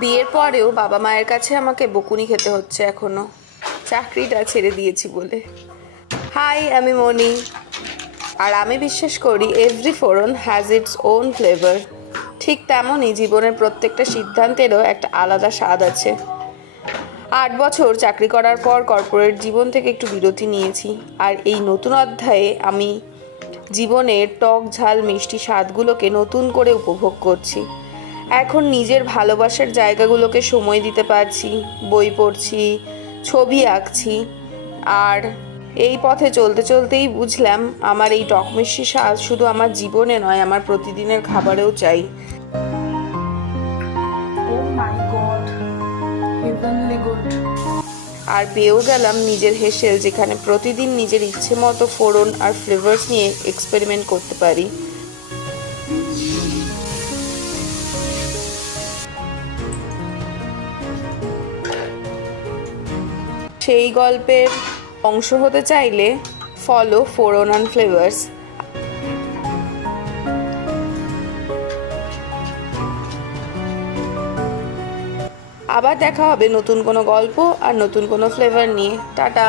বিয়ের পরেও বাবা মায়ের কাছে আমাকে বকুনি খেতে হচ্ছে এখনো, চাকরিটা ছেড়ে দিয়েছি বলে। হাই, আমি মনি, আর আমি বিশ্বাস করি এভরি ফোড়ন হ্যাজ ইটস ওন ফ্লেভার। ঠিক তেমনই জীবনের প্রত্যেকটা সিদ্ধান্তেরও একটা আলাদা স্বাদ আছে। 8 বছর চাকরি করার পর কর্পোরেট জীবন থেকে একটু বিরতি নিয়েছি, আর এই নতুন অধ্যায়ে আমি জীবনের টক ঝাল মিষ্টি স্বাদগুলোকে নতুন করে উপভোগ করছি। এখন নিজের ভালোবাসার জায়গাগুলোকে সময় দিতে পারছি, বই পড়ছি, ছবি আঁকছি, আর এই পথে চলতে চলতেই বুঝলাম আমার এই টক মিষ্টি স্বাদ শুধু আমার জীবনে নয়, আমার প্রতিদিনের খাবারেও চাই। Oh my god, heavenly good. আর পেয়েও গেলাম নিজের হেসেল, যেখানে প্রতিদিন নিজের ইচ্ছে মতো ফোড়ন আর ফ্লেভার্স নিয়ে এক্সপেরিমেন্ট করতে পারি। সেই গল্পের অংশ হতে চাইলে ফলো ফোড়ন অ্যান্ড ফ্লেভার্স। আবার দেখা হবে নতুন কোনো গল্প আর নতুন কোনো ফ্লেভার নিয়ে। টাটা।